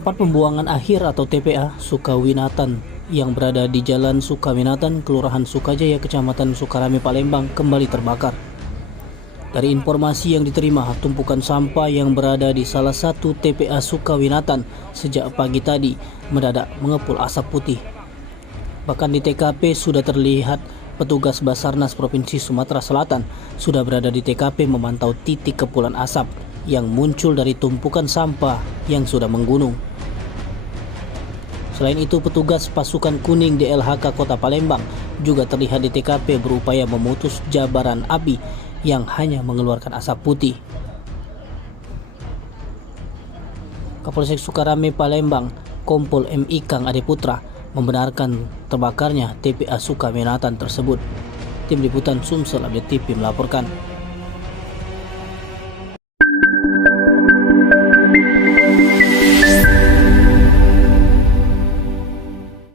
Tempat pembuangan akhir atau TPA Sukawinatan yang berada di Jalan Sukawinatan, Kelurahan Sukajaya, Kecamatan Sukarame, Palembang kembali terbakar. Dari informasi yang diterima, tumpukan sampah yang berada di salah satu TPA Sukawinatan sejak pagi tadi mendadak mengepul asap putih. Bahkan di TKP sudah terlihat petugas Basarnas Provinsi Sumatera Selatan sudah berada di TKP memantau titik kepulan asap yang muncul dari tumpukan sampah yang sudah menggunung. Selain itu, petugas pasukan kuning DLHK Kota Palembang juga terlihat di TKP berupaya memutus jabaran api yang hanya mengeluarkan asap putih. Kapolsek Sukarame Palembang, Kompol MI Kang Ade Putra, membenarkan terbakarnya TPA Sukawinatan tersebut. Tim Liputan Sumsel Update TV melaporkan.